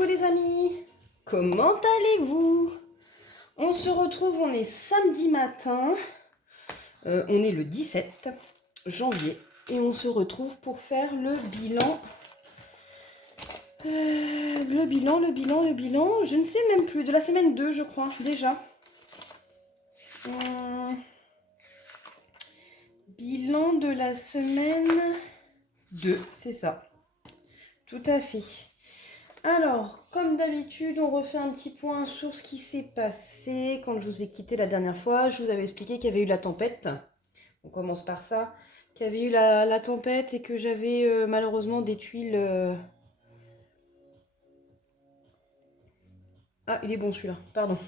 Coucou les amis, comment allez-vous? On se retrouve, on est samedi matin, on est le 17 janvier et on se retrouve pour faire le bilan. Le bilan, je ne sais même plus, de la semaine 2 je crois, déjà. Bilan de la semaine 2, c'est ça. Tout à fait. Alors, comme d'habitude, on refait un petit point sur ce qui s'est passé quand je vous ai quitté la dernière fois. Je vous avais expliqué qu'il y avait eu la tempête. On commence par ça. Qu'il y avait eu la tempête et que j'avais malheureusement des tuiles... Ah, il est bon celui-là, pardon.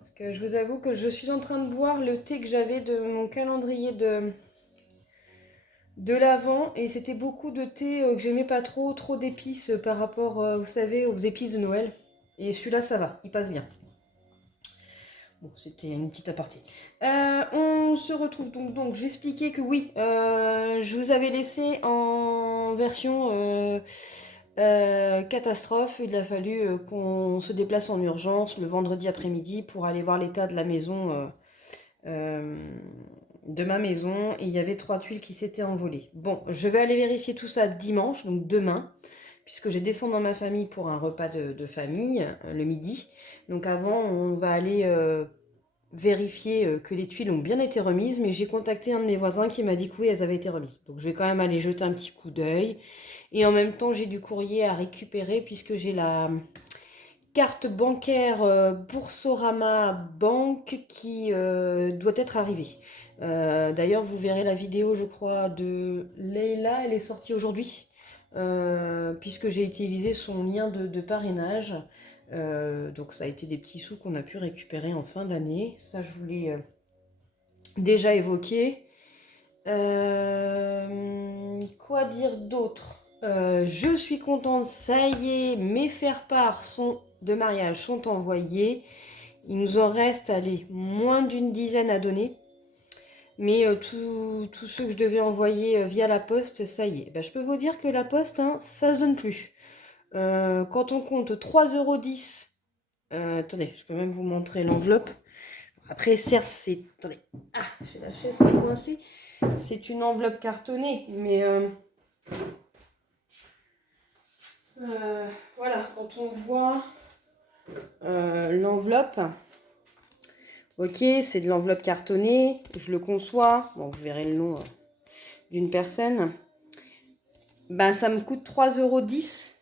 Parce que je vous avoue que je suis en train de boire le thé que j'avais de mon calendrier de l'Avent et c'était beaucoup de thé que j'aimais pas trop d'épices par rapport, vous savez, aux épices de Noël. Et celui-là, ça va, il passe bien. Bon, c'était une petite aparté. On se retrouve donc j'expliquais que oui, je vous avais laissé en version catastrophe. Il a fallu qu'on se déplace en urgence le vendredi après-midi pour aller voir l'état de la maison, de ma maison. Et il y avait 3 tuiles qui s'étaient envolées. Bon, je vais aller vérifier tout ça dimanche, donc demain, puisque j'ai descendu dans ma famille pour un repas de famille le midi. Donc avant, on va aller vérifier que les tuiles ont bien été remises, mais j'ai contacté un de mes voisins qui m'a dit que oui, elles avaient été remises. Donc je vais quand même aller jeter un petit coup d'œil. Et en même temps, j'ai du courrier à récupérer puisque j'ai la carte bancaire Boursorama Banque qui doit être arrivée. D'ailleurs, vous verrez la vidéo, je crois, de Leïla, elle est sortie aujourd'hui, puisque j'ai utilisé son lien de parrainage. Donc ça a été des petits sous qu'on a pu récupérer en fin d'année. Ça, je vous l'ai déjà évoqué. Quoi dire d'autre? Je suis contente, ça y est, mes faire-part de mariage sont envoyés. Il nous en reste, allez, moins d'une dizaine à donner. Mais tous ceux que je devais envoyer via la poste, ça y est. Ben, je peux vous dire que la poste, hein, ça se donne plus. Quand on compte 3,10 €, attendez, je peux même vous montrer l'enveloppe. Après, certes, c'est... Attendez, j'ai la chaise qui est coincée. C'est une enveloppe cartonnée, mais... voilà, quand on voit l'enveloppe... Ok, c'est de l'enveloppe cartonnée, je le conçois. Bon, vous verrez le nom d'une personne. Ben, ça me coûte 3,10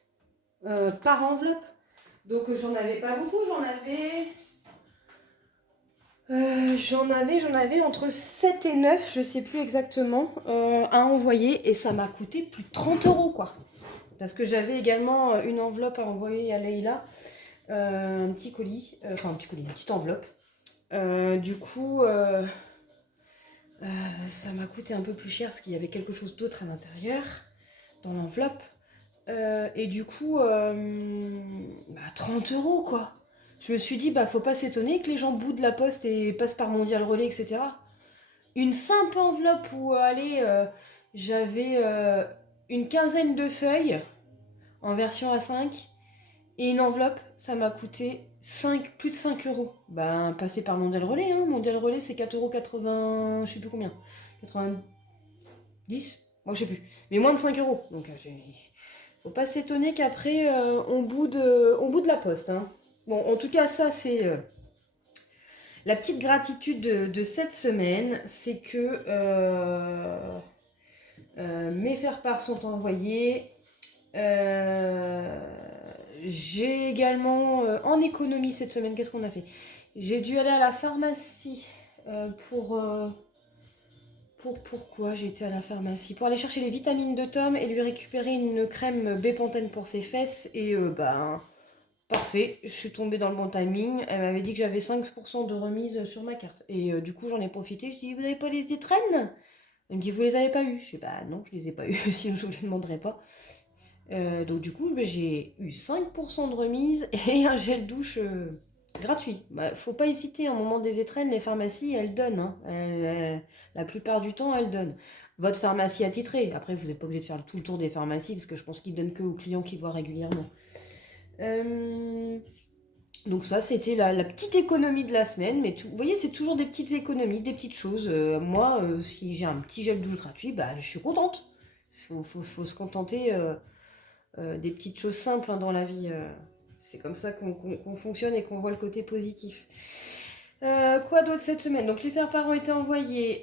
€ par enveloppe. Donc, j'en avais pas beaucoup, j'en avais entre 7 et 9, je sais plus exactement, à envoyer. Et ça m'a coûté plus de 30 € quoi. Parce que j'avais également une enveloppe à envoyer à Leïla. Un petit colis, une petite enveloppe. Du coup, ça m'a coûté un peu plus cher parce qu'il y avait quelque chose d'autre à l'intérieur, dans l'enveloppe. Et du coup, 30 € quoi. Je me suis dit, faut pas s'étonner que les gens boudent la poste et passent par Mondial Relais, etc. Une simple enveloppe où, j'avais une quinzaine de feuilles en version A5. Et une enveloppe, ça m'a coûté plus de 5 €. Passer par Mondial Relais, hein. Mondial Relais, c'est 4,80 €, je sais plus combien. 90 €? Moi, je sais plus. Mais moins de 5 €. Donc, faut pas s'étonner qu'après, on boude la poste, hein. Bon, en tout cas, ça, c'est la petite gratitude de cette semaine. C'est que mes faire-part sont envoyés. J'ai également, en économie cette semaine, qu'est-ce qu'on a fait? J'ai dû aller à la pharmacie pourquoi j'ai été à la pharmacie? Pour aller chercher les vitamines de Tom et lui récupérer une crème Bepanthen pour ses fesses. Et parfait, je suis tombée dans le bon timing. Elle m'avait dit que j'avais 5% de remise sur ma carte. Et du coup, j'en ai profité. Je dis, vous n'avez pas les étrennes? Elle me dit, vous les avez pas eu? Je dis, non, je les ai pas eu, sinon je vous les demanderai pas. Donc du coup, j'ai eu 5% de remise et un gel douche gratuit. Faut pas hésiter, au moment des étrennes, les pharmacies, elles donnent. Hein. La plupart du temps, elles donnent. votre pharmacie attitrée. Après, vous n'êtes pas obligé de faire tout le tour des pharmacies, parce que je pense qu'ils donnent que aux clients qui voient régulièrement. Donc ça, c'était la petite économie de la semaine. Mais vous voyez, c'est toujours des petites économies, des petites choses. Moi, si j'ai un petit gel douche gratuit, bah, je suis contente. Faut se contenter des petites choses simples hein, dans la vie. C'est comme ça qu'on fonctionne et qu'on voit le côté positif. Quoi d'autre cette semaine? Donc les faire-part ont été envoyés.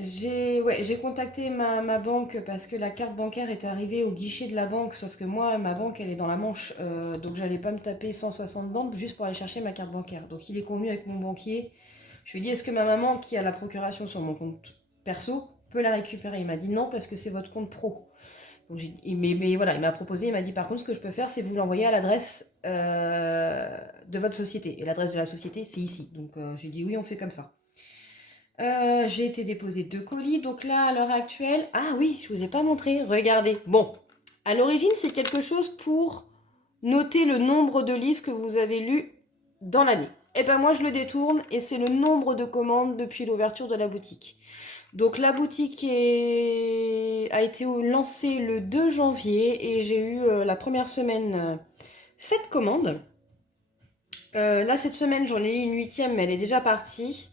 J'ai contacté ma banque parce que la carte bancaire est arrivée au guichet de la banque, sauf que moi, ma banque, elle est dans la Manche, donc j'allais pas me taper 160 bandes juste pour aller chercher ma carte bancaire. Donc il est convenu avec mon banquier. Je lui ai dit, est-ce que ma maman, qui a la procuration sur mon compte perso, peut la récupérer? Il m'a dit non parce que c'est votre compte pro. Donc, mais voilà, il m'a proposé, il m'a dit par contre ce que je peux faire c'est vous l'envoyer à l'adresse de votre société. Et l'adresse de la société c'est ici. Donc j'ai dit oui on fait comme ça. J'ai été déposer 2 colis. Donc là à l'heure actuelle, ah oui je vous ai pas montré, regardez. Bon, à l'origine c'est quelque chose pour noter le nombre de livres que vous avez lus dans l'année. Et ben moi je le détourne et c'est le nombre de commandes depuis l'ouverture de la boutique. Donc la boutique a été lancée le 2 janvier et j'ai eu la première semaine 7 commandes. Là cette semaine j'en ai eu une 8e mais elle est déjà partie.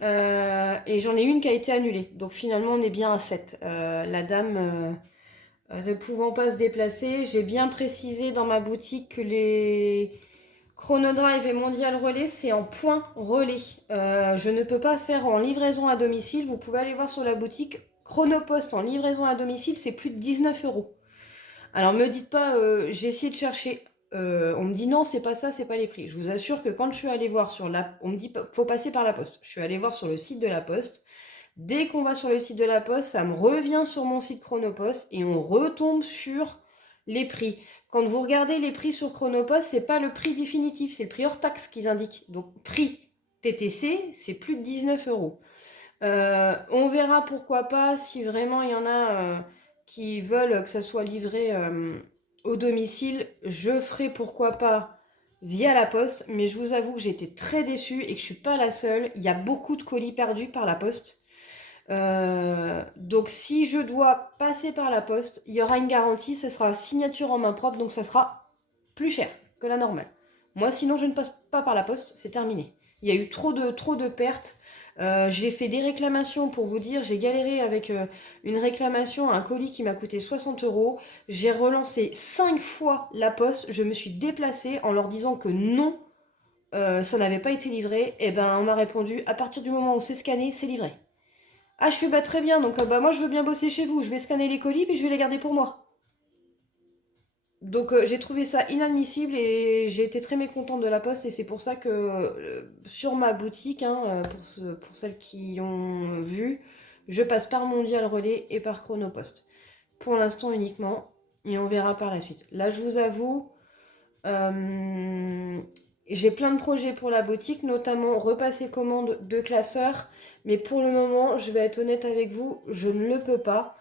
Et j'en ai une qui a été annulée. Donc finalement on est bien à 7. La dame ne pouvant pas se déplacer, j'ai bien précisé dans ma boutique que les Chronodrive et Mondial Relais, c'est en point relais. Je ne peux pas faire en livraison à domicile. Vous pouvez aller voir sur la boutique. Chronopost en livraison à domicile, c'est plus de 19 euros. Alors me dites pas, j'ai essayé de chercher. On me dit non, c'est pas ça, c'est pas les prix. Je vous assure que quand je suis allée voir sur la... On me dit faut passer par la poste. Je suis allée voir sur le site de la poste. Dès qu'on va sur le site de la poste, ça me revient sur mon site Chronopost et on retombe sur les prix. Quand vous regardez les prix sur Chronopost, c'est pas le prix définitif, c'est le prix hors taxe qu'ils indiquent. Donc prix TTC, c'est plus de 19 euros. On verra pourquoi pas si vraiment il y en a qui veulent que ça soit livré au domicile. Je ferai pourquoi pas via la poste, mais je vous avoue que j'ai été très déçue et que je suis pas la seule. Il y a beaucoup de colis perdus par la poste. Donc si je dois passer par la poste, il y aura une garantie, ce sera signature en main propre, donc ça sera plus cher que la normale. Moi sinon je ne passe pas par la poste, c'est terminé. Il y a eu trop de pertes. J'ai fait des réclamations pour vous dire, j'ai galéré avec une réclamation, un colis qui m'a coûté 60 euros. J'ai relancé 5 fois la poste, je me suis déplacée en leur disant que non, ça n'avait pas été livré. Et ben on m'a répondu, à partir du moment où c'est scanné, c'est livré. Ah, je fais bah très bien, donc bah moi je veux bien bosser chez vous, je vais scanner les colis puis je vais les garder pour moi. Donc j'ai trouvé ça inadmissible et j'ai été très mécontente de la poste et c'est pour ça que sur ma boutique, hein, pour celles qui ont vu, je passe par Mondial Relais et par Chronopost. Pour l'instant uniquement et on verra par la suite. Là je vous avoue, j'ai plein de projets pour la boutique, notamment repasser commande de classeurs. Mais pour le moment, je vais être honnête avec vous, je ne le peux pas.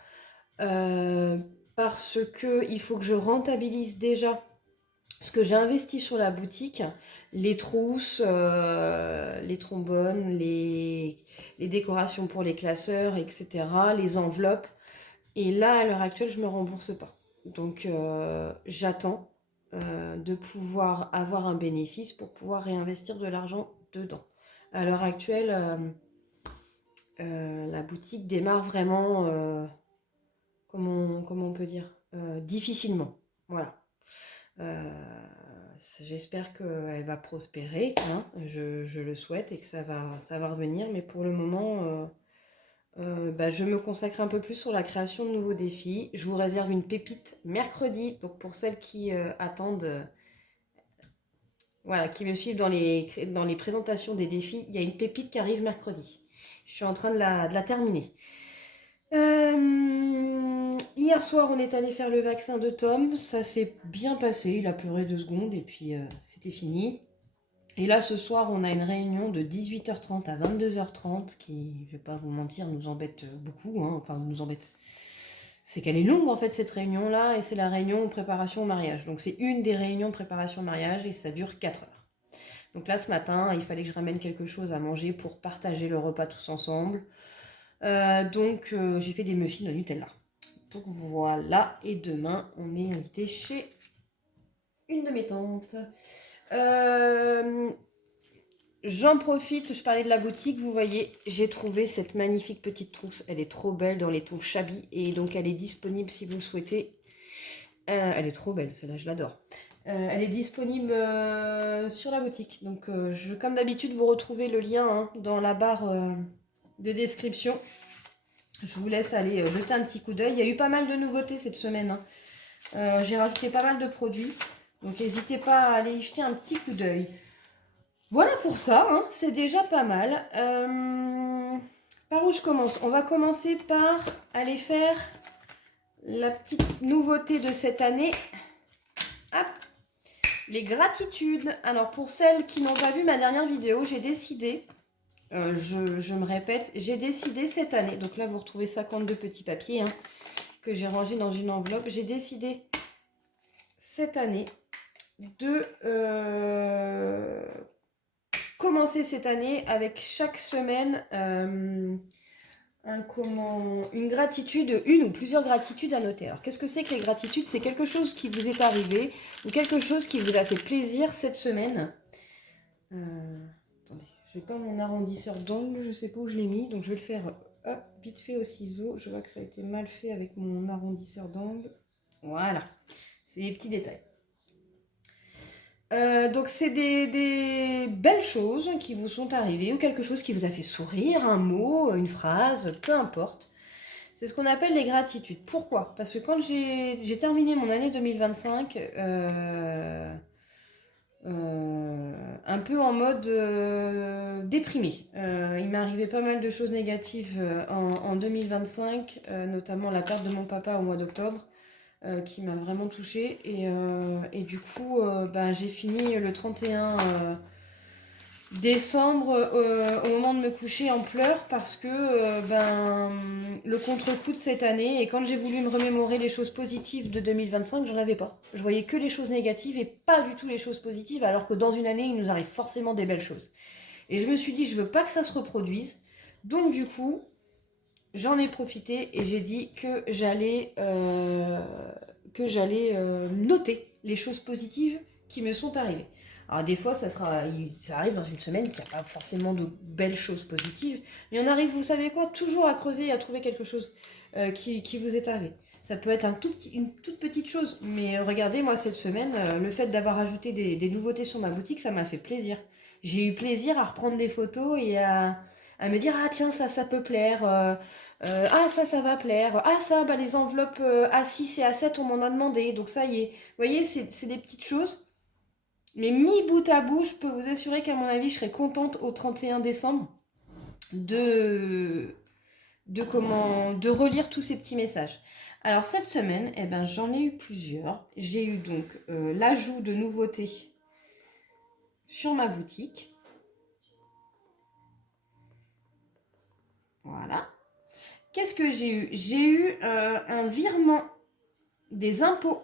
euh, Parce que il faut que je rentabilise déjà ce que j'ai investi sur la boutique. Les trousses, les trombones, les décorations pour les classeurs, etc. Les enveloppes. Et là, à l'heure actuelle, je ne me rembourse pas. Donc, j'attends de pouvoir avoir un bénéfice pour pouvoir réinvestir de l'argent dedans. À l'heure actuelle, la boutique démarre vraiment, comment on peut dire, difficilement. Voilà. Euh, J'espère qu'elle va prospérer, hein, je le souhaite et que ça va revenir, mais pour le moment, bah, je me consacre un peu plus sur la création de nouveaux défis. Je vous réserve une pépite mercredi, donc pour celles qui attendent, voilà, qui me suivent dans les présentations des défis, il y a une pépite qui arrive mercredi. Je suis en train de la terminer. Hier soir, on est allé faire le vaccin de Tom. Ça s'est bien passé. Il a pleuré 2 secondes et puis c'était fini. Et là, ce soir, on a une réunion de 18h30 à 22h30 qui, je vais pas vous mentir, nous embête beaucoup. Hein. Enfin, nous embête. C'est qu'elle est longue en fait cette réunion-là et c'est la réunion préparation au mariage. Donc c'est une des réunions de préparation au mariage et ça dure 4 heures. Donc là, ce matin, il fallait que je ramène quelque chose à manger pour partager le repas tous ensemble. Donc j'ai fait des muffins au Nutella. Donc voilà, et demain on est invité chez une de mes tantes. J'en profite, je parlais de la boutique, vous voyez, j'ai trouvé cette magnifique petite trousse, elle est trop belle dans les tons shabby, et donc elle est disponible si vous le souhaitez. Elle est trop belle, celle-là, je l'adore. Elle est disponible sur la boutique. Donc, comme d'habitude, vous retrouvez le lien hein, dans la barre de description. Je vous laisse aller jeter un petit coup d'œil. Il y a eu pas mal de nouveautés cette semaine. Hein. J'ai rajouté pas mal de produits. Donc, n'hésitez pas à aller y jeter un petit coup d'œil. Voilà pour ça. Hein, c'est déjà pas mal. Par où je commence? On va commencer par aller faire la petite nouveauté de cette année. Hop. Les gratitudes. Alors pour celles qui n'ont pas vu ma dernière vidéo, j'ai décidé, je me répète, j'ai décidé cette année, donc là vous retrouvez 52 petits papiers hein, que j'ai rangés dans une enveloppe. J'ai décidé cette année de commencer cette année avec chaque semaine une gratitude, une ou plusieurs gratitudes à noter. Alors qu'est-ce que c'est que les gratitudes? C'est quelque chose qui vous est arrivé ou quelque chose qui vous a fait plaisir cette semaine. Attendez, je n'ai pas mon arrondisseur d'ongles, je ne sais pas où je l'ai mis, donc je vais le faire hop, vite fait au ciseau. Je vois que ça a été mal fait avec mon arrondisseur d'ongles. Voilà, c'est des petits détails. Donc c'est des belles choses qui vous sont arrivées ou quelque chose qui vous a fait sourire, un mot, une phrase, peu importe. C'est ce qu'on appelle les gratitudes. Pourquoi? Parce que quand j'ai terminé mon année 2025, un peu en mode déprimé. Il m'est arrivé pas mal de choses négatives en 2025, notamment la perte de mon papa au mois d'octobre. Qui m'a vraiment touchée et du coup j'ai fini le 31 décembre au moment de me coucher en pleurs parce que le contre-coup de cette année, et quand j'ai voulu me remémorer les choses positives de 2025, j'en avais pas. Je voyais que les choses négatives et pas du tout les choses positives, alors que dans une année il nous arrive forcément des belles choses. Et je me suis dit je veux pas que ça se reproduise, donc du coup j'en ai profité et j'ai dit que j'allais noter les choses positives qui me sont arrivées. Alors des fois, ça arrive dans une semaine qu'il n'y a pas forcément de belles choses positives, mais on arrive, vous savez quoi, toujours à creuser et à trouver quelque chose qui vous est arrivé. Ça peut être une toute petite chose, mais regardez, moi cette semaine, le fait d'avoir ajouté des nouveautés sur ma boutique, ça m'a fait plaisir. J'ai eu plaisir à reprendre des photos et à me dire, ah tiens, ça peut plaire. Ah ça va plaire, ah ça les enveloppes A6 et A7 on m'en a demandé, donc ça y est. Vous voyez, c'est des petites choses, mais mis bout à bout, je peux vous assurer qu'à mon avis je serai contente au 31 décembre de relire tous ces petits messages. Alors cette semaine, j'en ai eu plusieurs. J'ai eu donc l'ajout de nouveautés sur ma boutique. Voilà. Qu'est-ce que j'ai eu? J'ai eu un virement des impôts.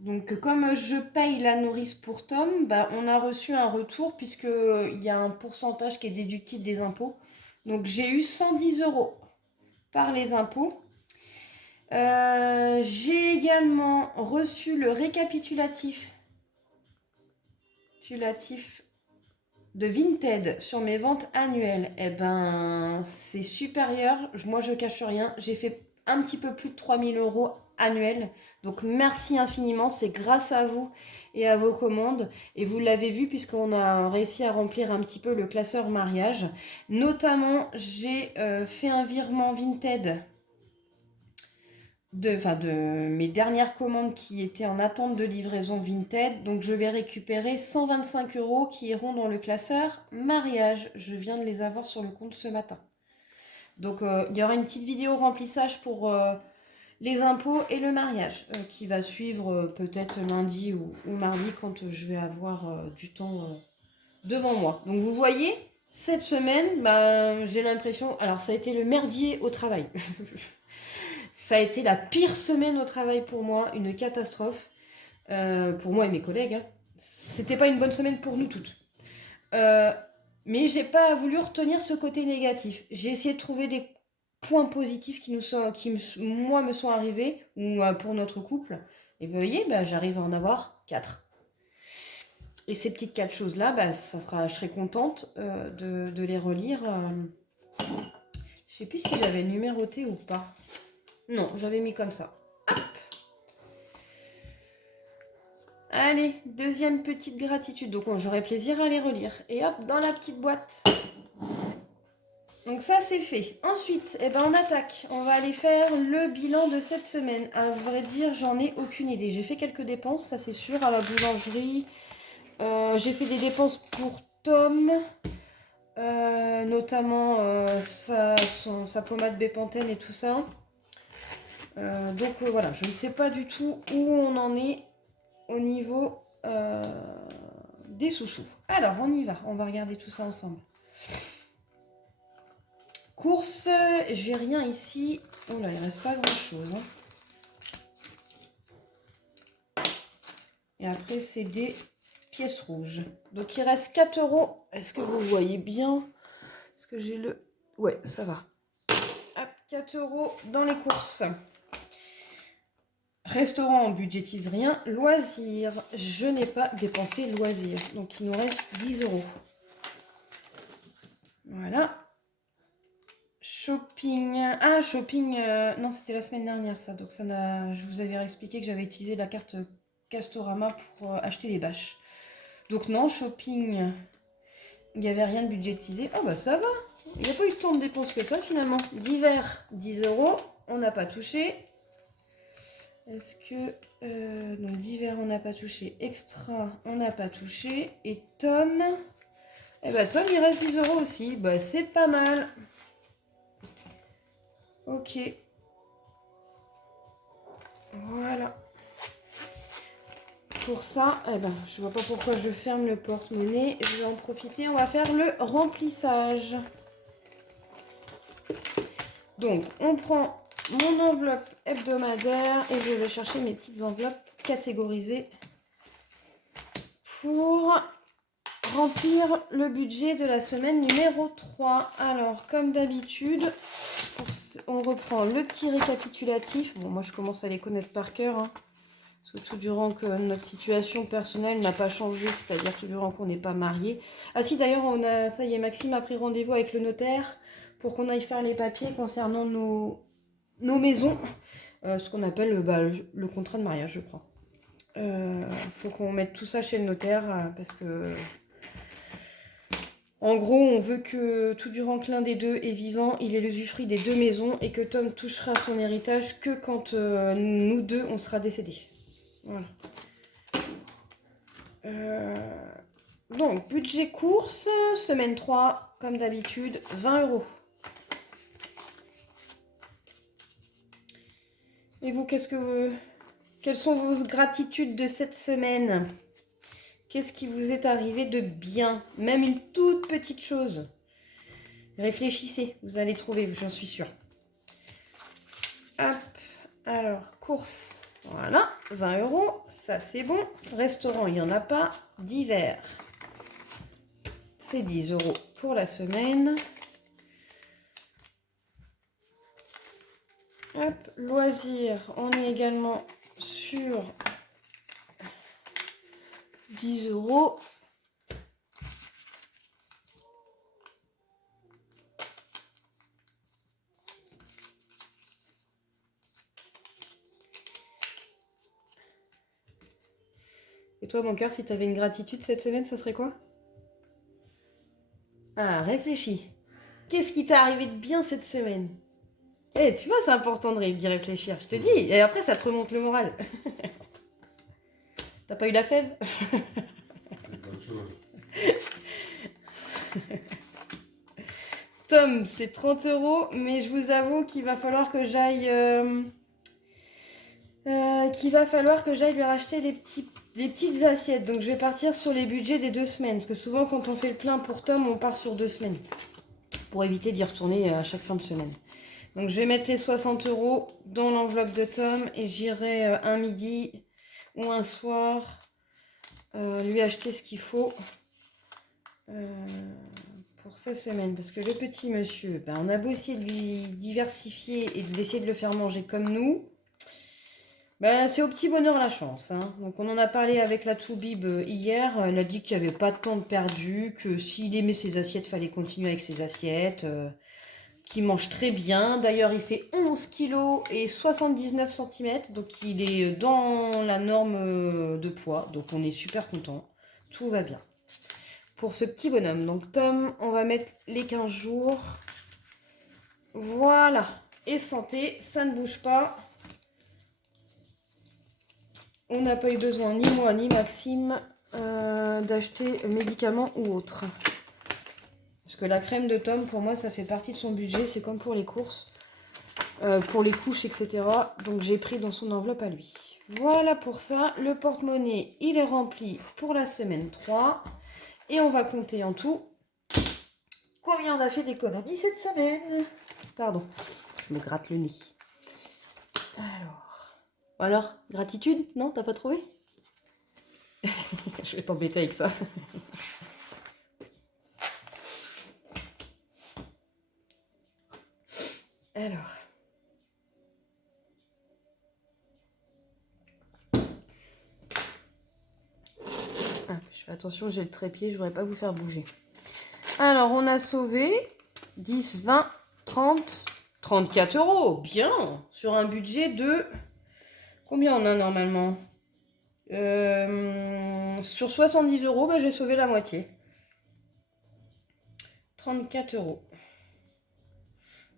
Donc comme je paye la nourrice pour Tom, on a reçu un retour puisqu'il y a un pourcentage qui est déductible des impôts. Donc j'ai eu 110 € par les impôts. J'ai également reçu le récapitulatif de Vinted sur mes ventes annuelles. C'est supérieur. Moi, je cache rien. J'ai fait un petit peu plus de 3000 € annuels. Donc, merci infiniment. C'est grâce à vous et à vos commandes. Et vous l'avez vu puisqu'on a réussi à remplir un petit peu le classeur mariage. Notamment, j'ai fait un virement Vinted de mes dernières commandes qui étaient en attente de livraison Vinted. Donc je vais récupérer 125 € qui iront dans le classeur mariage. Je viens de les avoir sur le compte ce matin. Donc il y aura une petite vidéo remplissage pour les impôts et le mariage qui va suivre peut-être lundi ou mardi quand je vais avoir du temps devant moi. Donc vous voyez, cette semaine, j'ai l'impression... Alors ça a été le merdier au travail. Ça a été la pire semaine au travail pour moi, une catastrophe pour moi et mes collègues. Hein. C'était pas une bonne semaine pour nous toutes. Mais j'ai pas voulu retenir ce côté négatif. J'ai essayé de trouver points positifs qui moi, me sont arrivés, ou pour notre couple. Et vous voyez, bah, j'arrive à en avoir 4. Et ces petites 4 choses-là, bah, je serai contente de les relire. Je sais plus si j'avais numéroté ou pas. Non, j'avais mis comme ça. Hop. Allez, deuxième petite gratitude. Donc j'aurai plaisir à les relire. Et hop, dans la petite boîte. Donc ça, c'est fait. Ensuite, eh ben, on attaque. On va aller faire le bilan de cette semaine. À vrai dire, j'en ai aucune idée. J'ai fait quelques dépenses, ça c'est sûr, à la boulangerie. J'ai fait des dépenses pour Tom. Notamment sa pommade Bépantène et tout ça. Donc voilà, je ne sais pas du tout où on en est au niveau des sous-sous. Alors, on y va. On va regarder tout ça ensemble. Course, j'ai rien ici. Oh là, il reste pas grand-chose. Hein. Et après, c'est des pièces rouges. Donc, il reste 4 €. Est-ce que vous voyez bien? Est-ce que j'ai le... Ouais, ça va. Hop, 4 € dans les courses. Restaurant, on budgétise rien. Loisirs, je n'ai pas dépensé loisirs. Donc, il nous reste 10 €. Voilà. Shopping. Ah, shopping. Non, c'était la semaine dernière, ça. Donc, je vous avais expliqué que j'avais utilisé la carte Castorama pour acheter les bâches. Donc, non, shopping. Il n'y avait rien de budgétisé. Oh, bah, ça va. Il n'y a pas eu tant de dépenses que ça, finalement. Divers, 10 €. On n'a pas touché. Est-ce que... donc, divers, on n'a pas touché. Extra, on n'a pas touché. Et Tom... Eh bah, Tom, il reste 10 € aussi. Bah, c'est pas mal. Ok. Voilà. Pour ça, eh ben, je vois pas pourquoi je ferme le porte-monnaie. Je vais en profiter. On va faire le remplissage. Donc, on prend mon enveloppe hebdomadaire et je vais chercher mes petites enveloppes catégorisées pour remplir le budget de la semaine numéro 3. Alors, comme d'habitude, on reprend le petit récapitulatif. Bon, moi, je commence à les connaître par cœur. Hein, tout durant que notre situation personnelle n'a pas changé, c'est-à-dire tout durant qu'on n'est pas marié. Ah si, d'ailleurs, ça y est, Maxime a pris rendez-vous avec le notaire pour qu'on aille faire les papiers concernant nos maisons. Ce qu'on appelle le contrat de mariage, je crois. Faut qu'on mette tout ça chez le notaire parce que... En gros, on veut que tout durant que l'un des deux est vivant, il ait l'usufruit des 2 maisons et que Tom touchera son héritage que quand nous deux, on sera décédés. Voilà. Donc, budget course, semaine 3, comme d'habitude, 20 €. Et vous, quelles sont vos gratitudes de cette semaine? Qu'est-ce qui vous est arrivé de bien? Même une toute petite chose. Réfléchissez, vous allez trouver, j'en suis sûre. Hop, alors, course, voilà, 20 €, ça c'est bon. Restaurant, il n'y en a pas. Divers, c'est 10 € pour la semaine. Hop, loisirs, on est également sur 10 €. Et toi, mon cœur, si tu avais une gratitude cette semaine, ça serait quoi? Ah, réfléchis. Qu'est-ce qui t'est arrivé de bien cette semaine? Eh, tu vois, c'est important d'y réfléchir, je te dis. Et après, ça te remonte le moral. T'as pas eu la fève? C'est autre chose. Tom, c'est 30 €, mais je vous avoue qu'il va falloir que j'aille... lui racheter des petites assiettes. Donc je vais partir sur les budgets des 2 semaines. Parce que souvent, quand on fait le plein pour Tom, on part sur 2 semaines. Pour éviter d'y retourner à chaque fin de semaine. Donc je vais mettre les 60 € dans l'enveloppe de Tom. Et j'irai un midi ou un soir lui acheter ce qu'il faut. pour sa semaine, parce que le petit monsieur, ben, on a beau essayer de lui diversifier et d'essayer de le faire manger comme nous. Ben, c'est au petit bonheur la chance. Hein. Donc on en a parlé avec la Toubib hier. Elle a dit qu'il n'y avait pas de temps de perdu, que s'il aimait ses assiettes, fallait continuer avec ses assiettes. Qu'il mange très bien. D'ailleurs, il fait 11 kg et 79 cm. Donc il est dans la norme de poids. Donc on est super content. Tout va bien. Pour ce petit bonhomme. Donc Tom, on va mettre les 15 jours. Voilà. Et santé, ça ne bouge pas. On n'a pas eu besoin, ni moi ni Maxime, d'acheter médicaments ou autre. Parce que la crème de Tom, pour moi, ça fait partie de son budget. C'est comme pour les courses, pour les couches, etc. Donc j'ai pris dans son enveloppe à lui. Voilà pour ça. Le porte-monnaie, il est rempli pour la semaine 3. Et on va compter en tout combien on a fait d'économies cette semaine. Pardon, je me gratte le nez. Alors, gratitude? Non, t'as pas trouvé? Je vais t'embêter avec ça. Alors. Ah, je fais attention, j'ai le trépied, je voudrais pas vous faire bouger. Alors, on a sauvé 10, 20, 30, 34 euros. Bien! Sur un budget de... Combien on a normalement? Sur 70 euros, bah, j'ai sauvé la moitié. 34 euros.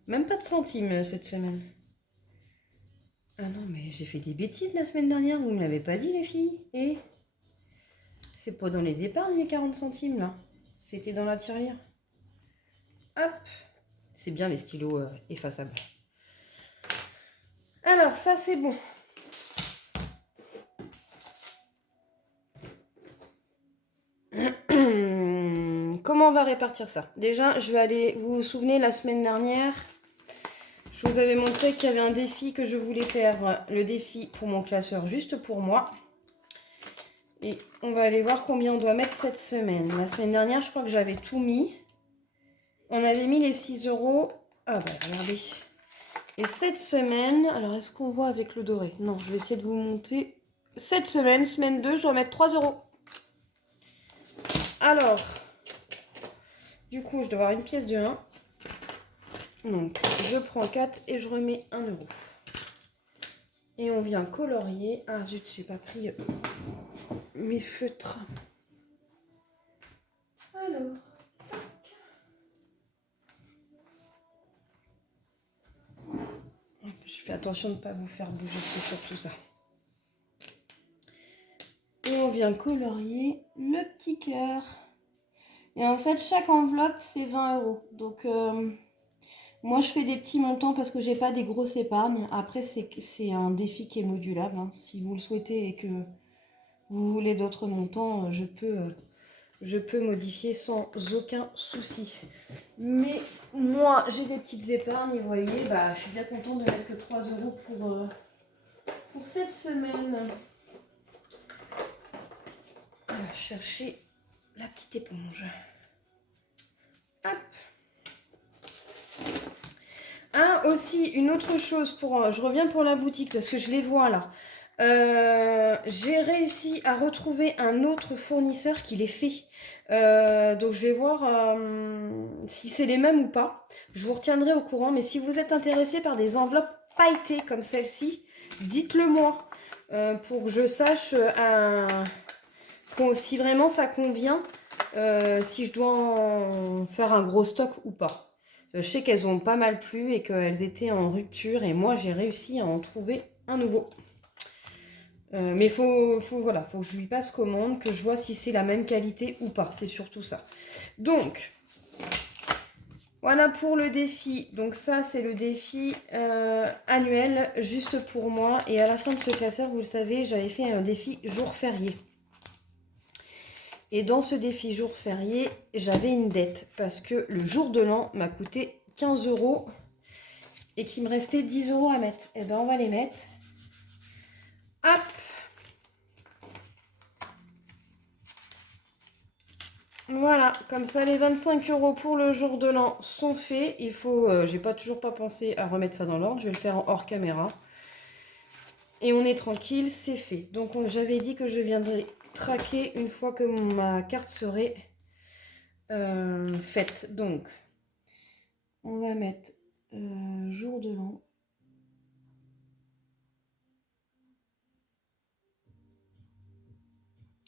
Même pas de centimes cette semaine. Ah non, mais j'ai fait des bêtises la semaine dernière, vous ne me l'avez pas dit les filles. Et c'est pas dans les épargnes les 40 centimes là. C'était dans la tirelire. Hop. C'est bien les stylos effaçables. Alors ça c'est bon. Comment on va répartir ça? Déjà, je vais aller... Vous vous souvenez, la semaine dernière, je vous avais montré qu'il y avait un défi que je voulais faire. Le défi pour mon classeur, juste pour moi. Et on va aller voir combien on doit mettre cette semaine. La semaine dernière, je crois que j'avais tout mis. On avait mis les 6 euros. Ah bah, regardez. Et cette semaine... Alors, est-ce qu'on voit avec le doré? Non, je vais essayer de vous monter. Cette semaine, semaine 2, je dois mettre 3 euros. Alors... Du coup, je dois avoir une pièce de 1. Donc, je prends 4 et je remets 1 euro. Et on vient colorier. Ah zut, j'ai pas pris mes feutres. Alors, je fais attention de ne pas vous faire bouger, c'est surtout ça. Et on vient colorier le petit cœur. Et en fait, chaque enveloppe, c'est 20 euros. Donc, moi, je fais des petits montants parce que j'ai pas des grosses épargnes. Après, c'est un défi qui est modulable. Hein. Si vous le souhaitez et que vous voulez d'autres montants, je peux modifier sans aucun souci. Mais moi, j'ai des petites épargnes et vous voyez, bah, je suis bien contente de mettre que 3 euros pour cette semaine. On va chercher la petite éponge. Hop. Ah, aussi, une autre chose, je reviens pour la boutique parce que je les vois là. J'ai réussi à retrouver un autre fournisseur qui les fait. Donc je vais voir si c'est les mêmes ou pas. Je vous retiendrai au courant. Mais si vous êtes intéressé par des enveloppes pailletées comme celle-ci, dites-le moi pour que je sache si vraiment ça convient, si je dois en faire un gros stock ou pas. Je sais qu'elles ont pas mal plu et qu'elles étaient en rupture et moi j'ai réussi à en trouver un nouveau. Mais voilà, faut que je lui passe commande, que je vois si c'est la même qualité ou pas. C'est surtout ça. Donc, voilà pour le défi. Donc ça, c'est le défi annuel, juste pour moi. Et à la fin de ce classeur, vous le savez, j'avais fait un défi jour férié. Et dans ce défi jour férié, j'avais une dette. Parce que le jour de l'an m'a coûté 15 euros. Et qu'il me restait 10 euros à mettre. Et ben on va les mettre. Hop. Voilà, comme ça les 25 € pour le jour de l'an sont faits. Il faut, j'ai toujours pas pensé à remettre ça dans l'ordre, je vais le faire en hors caméra. Et on est tranquille, c'est fait. Donc j'avais dit que je viendrais traquer une fois que ma carte serait faite. Donc, on va mettre jour de l'an.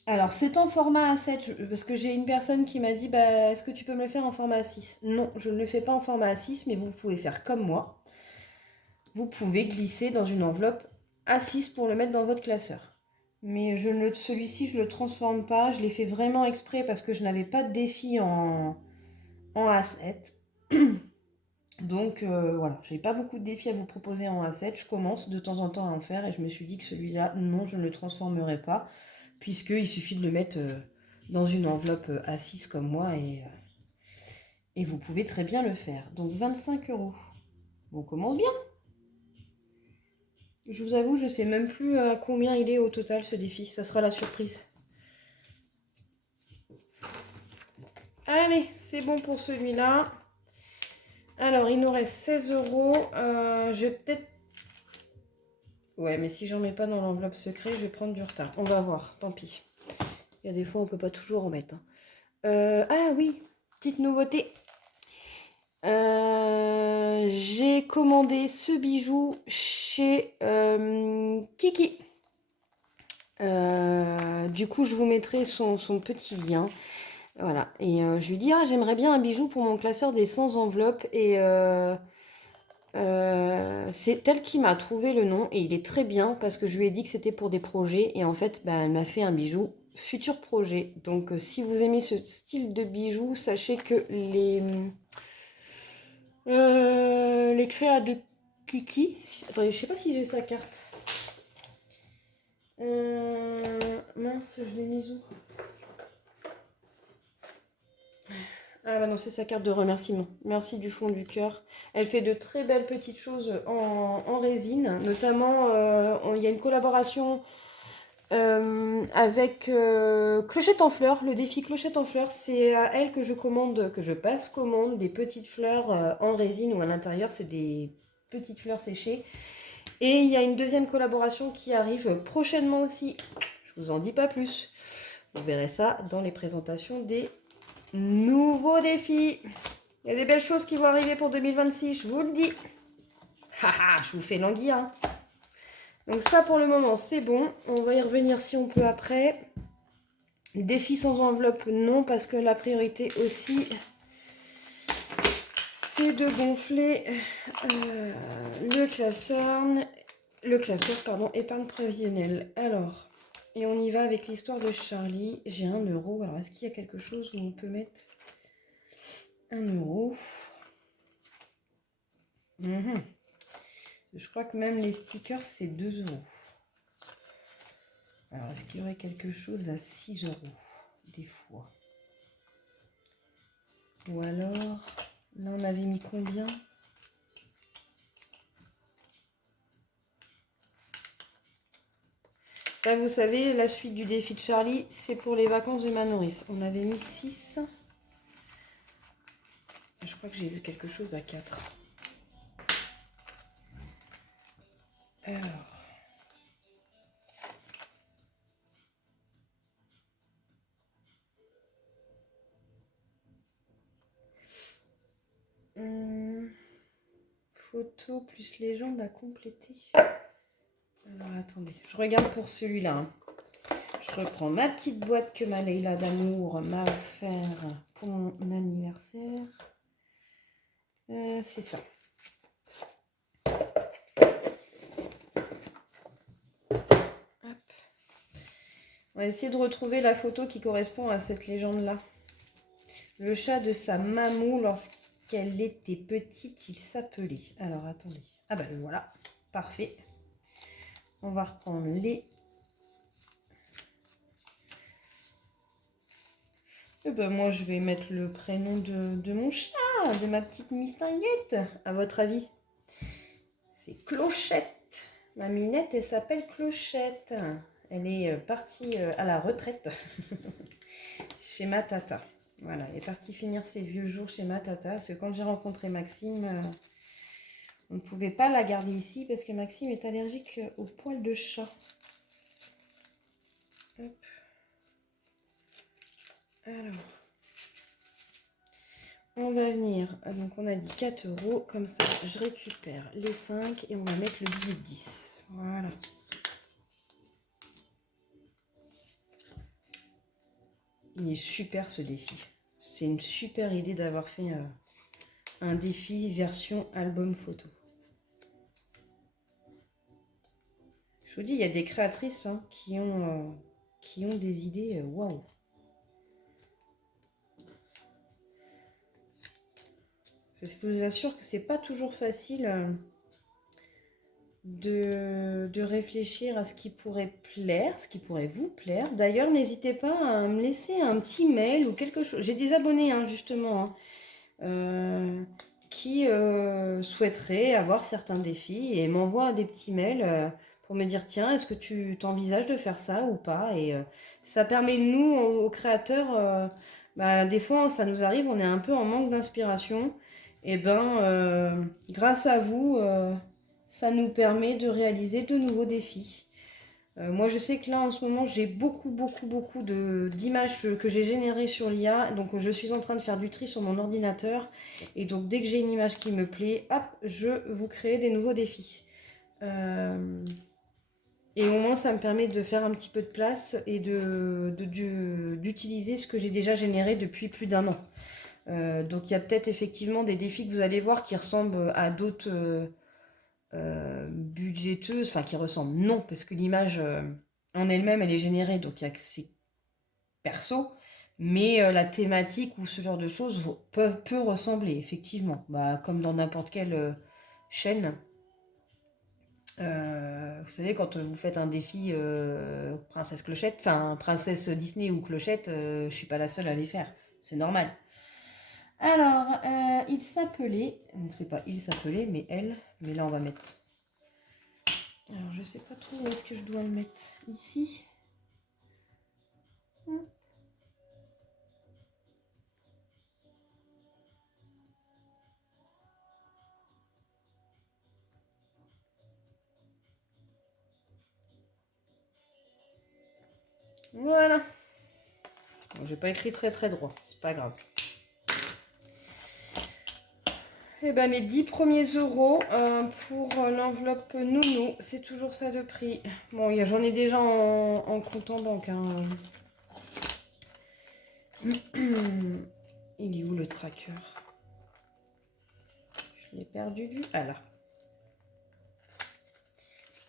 Alors, c'est en format A7, parce que j'ai une personne qui m'a dit, bah, est-ce que tu peux me le faire en format A6? Non, je ne le fais pas en format A6, mais vous pouvez faire comme moi. Vous pouvez glisser dans une enveloppe A6 pour le mettre dans votre classeur. Mais celui-ci, je ne le transforme pas. Je l'ai fait vraiment exprès parce que je n'avais pas de défi en A7. Donc voilà, j'ai pas beaucoup de défis à vous proposer en A7. Je commence de temps en temps à en faire et je me suis dit que celui-là, non, je ne le transformerai pas, puisqu'il suffit de le mettre dans une enveloppe A6 comme moi et vous pouvez très bien le faire. Donc 25 €. On commence bien. Je vous avoue, je sais même plus à combien il est au total ce défi. Ça sera la surprise. Allez, c'est bon pour celui-là. Alors, il nous reste 16 €. Je vais peut-être... Ouais, mais si j'en mets pas dans l'enveloppe secret, je vais prendre du retard. On va voir, tant pis. Il y a des fois, on peut pas toujours en mettre. Ah oui, petite nouveauté. J'ai commandé ce bijou chez Kiki. Du coup, je vous mettrai son petit lien. Voilà. Et je lui dis, ah, j'aimerais bien un bijou pour mon classeur des 100 enveloppes. Et c'est elle qui m'a trouvé le nom. Et il est très bien parce que je lui ai dit que c'était pour des projets. Et en fait, bah, elle m'a fait un bijou futur projet. Donc, si vous aimez ce style de bijou, sachez que les créas de Kiki... Attendez, je sais pas si j'ai sa carte. Mince, je l'ai mise où? Ah bah non, c'est sa carte de remerciement. Merci du fond du cœur. Elle fait de très belles petites choses en résine. Notamment, il y a une collaboration avec Clochette en fleurs. Le défi Clochette en fleurs, c'est à elle que je passe commande des petites fleurs en résine ou à l'intérieur, c'est des petites fleurs séchées. Et il y a une deuxième collaboration qui arrive prochainement aussi. Je vous en dis pas plus. Vous verrez ça dans les présentations des nouveaux défis. Il y a des belles choses qui vont arriver pour 2026, je vous le dis. Haha, je vous fais languir. Hein. Donc ça pour le moment c'est bon. On va y revenir si on peut après. Défi sans enveloppe, non, parce que la priorité aussi, c'est de gonfler le classeur, pardon, épargne prévisionnelle. Alors, et on y va avec l'histoire de Charlie. J'ai 1 €. Alors, est-ce qu'il y a quelque chose où on peut mettre 1 €? Je crois que même les stickers, c'est 2 €. Alors, est-ce qu'il y aurait quelque chose à 6 € des fois? Ou alors, là, on avait mis combien? Ça, vous savez, la suite du défi de Charlie, c'est pour les vacances de ma nourrice. On avait mis 6. Je crois que j'ai vu quelque chose à 4. Alors. Photo plus légende à compléter. Alors attendez, je regarde pour celui-là. Hein. Je reprends ma petite boîte que ma Leila d'amour m'a offert pour mon anniversaire. C'est ça. Hop. On va essayer de retrouver la photo qui correspond à cette légende-là. Le chat de sa mamou, lorsqu'elle était petite, il s'appelait. Alors attendez. Ah ben voilà, parfait. On va reprendre les... Et ben moi je vais mettre le prénom de mon chat, de ma petite mistinguette. À votre avis? C'est Clochette. Ma minette, elle s'appelle Clochette. Elle est partie à la retraite chez ma tata. Voilà, elle est partie finir ses vieux jours chez ma tata. Parce que quand j'ai rencontré Maxime, on ne pouvait pas la garder ici parce que Maxime est allergique aux poils de chat. Hop. Alors, on va venir. Donc, on a dit 4 €. Comme ça, je récupère les 5 et on va mettre le billet de 10. Voilà. Il est super ce défi. C'est une super idée d'avoir fait un défi version album photo. Je vous dis, il y a des créatrices hein, qui ont des idées waouh. Je vous assure que c'est pas toujours facile de réfléchir à ce qui pourrait plaire, ce qui pourrait vous plaire. D'ailleurs, n'hésitez pas à me laisser un petit mail ou quelque chose. J'ai des abonnés hein, justement qui souhaiteraient avoir certains défis et m'envoient des petits mails pour me dire tiens, est-ce que tu t'envisages de faire ça ou pas? Et ça permet nous, aux créateurs, des fois ça nous arrive, on est un peu en manque d'inspiration. Et grâce à vous, ça nous permet de réaliser de nouveaux défis. Moi, je sais que là, en ce moment, j'ai beaucoup d'images que j'ai générées sur l'IA. Donc, je suis en train de faire du tri sur mon ordinateur. Et donc, dès que j'ai une image qui me plaît, hop, je vous crée des nouveaux défis. Et au moins, ça me permet de faire un petit peu de place et d'utiliser ce que j'ai déjà généré depuis plus d'1 an. Donc, il y a peut-être effectivement des défis que vous allez voir qui ressemblent à d'autres... budgéteuse, enfin qui ressemble, non, parce que l'image en elle-même, elle est générée, donc il y a que c'est perso, mais la thématique ou ce genre de choses peut ressembler, effectivement, comme dans n'importe quelle chaîne. Vous savez, quand vous faites un défi Princesse Clochette, enfin Princesse Disney ou Clochette, je suis pas la seule à les faire, c'est normal. Alors, il s'appelait, donc c'est pas il s'appelait, mais elle, mais là on va mettre. Alors je sais pas trop où est-ce que je dois le mettre. Ici. Voilà. Bon, j'ai pas écrit très droit, c'est pas grave. Et ben les 10 premiers euros pour l'enveloppe nounou, c'est toujours ça de prix. Bon, j'en ai déjà en compte en banque. Hein. Il est où le tracker? Je l'ai perdu du... Ah là.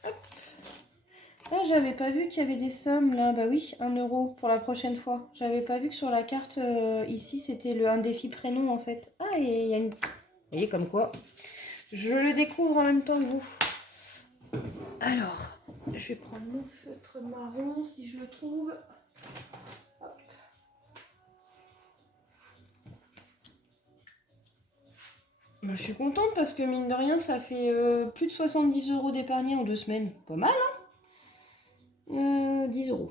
Hop. Ah, j'avais pas vu qu'il y avait des sommes là. Bah oui, 1 € pour la prochaine fois. J'avais pas vu que sur la carte ici, c'était un défi prénom en fait. Ah, et il y a une... Vous voyez comme quoi je le découvre en même temps que vous. Alors, je vais prendre mon feutre marron si je le trouve. Hop. Je suis contente parce que mine de rien, ça fait plus de 70 € d'épargnés en 2 semaines. Pas mal, hein 10 €.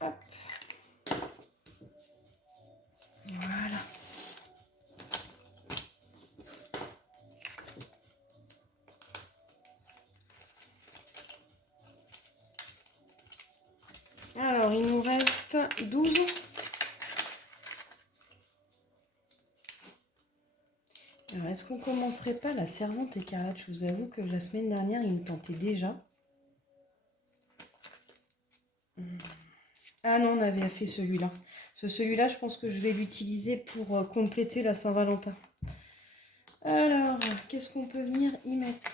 Hop. Voilà. Alors, il nous reste 12. Alors, est-ce qu'on commencerait pas la Servante écarlate? Je vous avoue que la semaine dernière, il me tentait déjà. Ah non, on avait fait celui-là. Celui-là, je pense que je vais l'utiliser pour compléter la Saint-Valentin. Alors, qu'est-ce qu'on peut venir y mettre?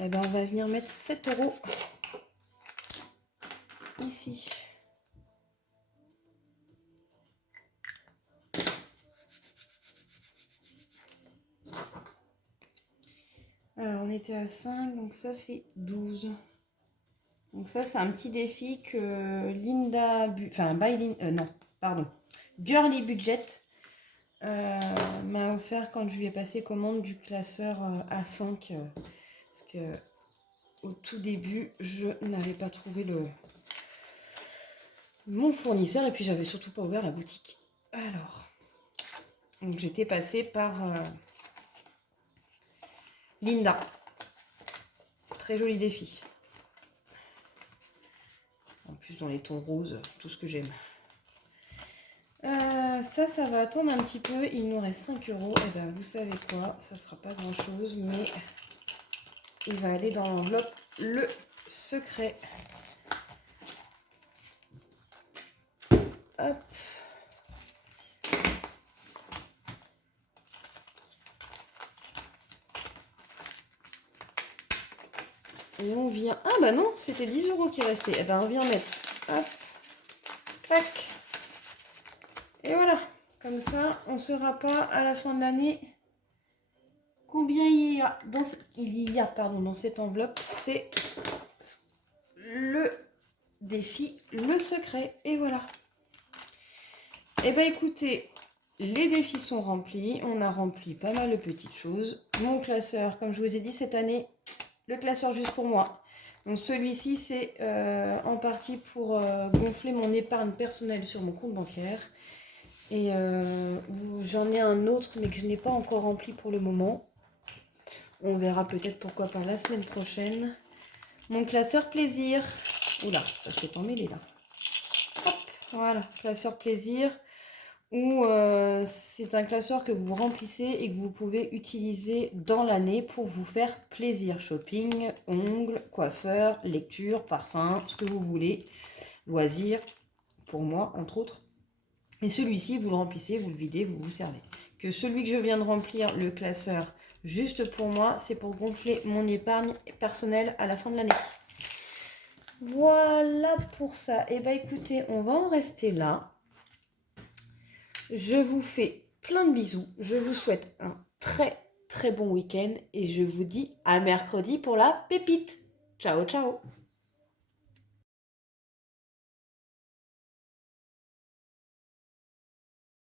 Eh ben, on va venir mettre 7 € ici. Alors, on était à 5, donc ça fait 12. Donc ça, c'est un petit défi que Linda... Girly Budget m'a offert quand je lui ai passé commande du classeur A5. Parce que au tout début, je n'avais pas trouvé mon fournisseur et puis j'avais surtout pas ouvert la boutique. Alors, donc j'étais passée par Linda. Très joli défi. En plus dans les tons roses, tout ce que j'aime. Ça va attendre un petit peu. Il nous reste 5 €. Et ben vous savez quoi, ça sera pas grand chose, mais il va aller dans l'enveloppe le secret. Hop. Et on vient... Ah bah non, c'était 10 € qui restait. Eh ben on vient mettre. Hop. Clac. Et voilà. Comme ça, on ne saura pas à la fin de l'année combien il y a dans cette enveloppe. C'est le défi, le secret. Et voilà. Et ben écoutez, les défis sont remplis. On a rempli pas mal de petites choses. Mon classeur, comme je vous ai dit cette année, le classeur juste pour moi. Donc celui-ci, c'est en partie pour gonfler mon épargne personnelle sur mon compte bancaire. Et j'en ai un autre, mais que je n'ai pas encore rempli pour le moment. On verra peut-être pourquoi pas la semaine prochaine. Mon classeur plaisir. Oula, ça s'est emmêlé là. Hop, voilà, classeur plaisir. Où c'est un classeur que vous remplissez et que vous pouvez utiliser dans l'année pour vous faire plaisir. Shopping, ongles, coiffeur, lecture, parfum, ce que vous voulez. Loisirs, pour moi, entre autres. Et celui-ci, vous le remplissez, vous le videz, vous vous servez. Que celui que je viens de remplir, le classeur, juste pour moi, c'est pour gonfler mon épargne personnelle à la fin de l'année. Voilà pour ça. Et bah écoutez, on va en rester là. Je vous fais plein de bisous. Je vous souhaite un très très bon week-end et je vous dis à mercredi pour la pépite. Ciao, ciao!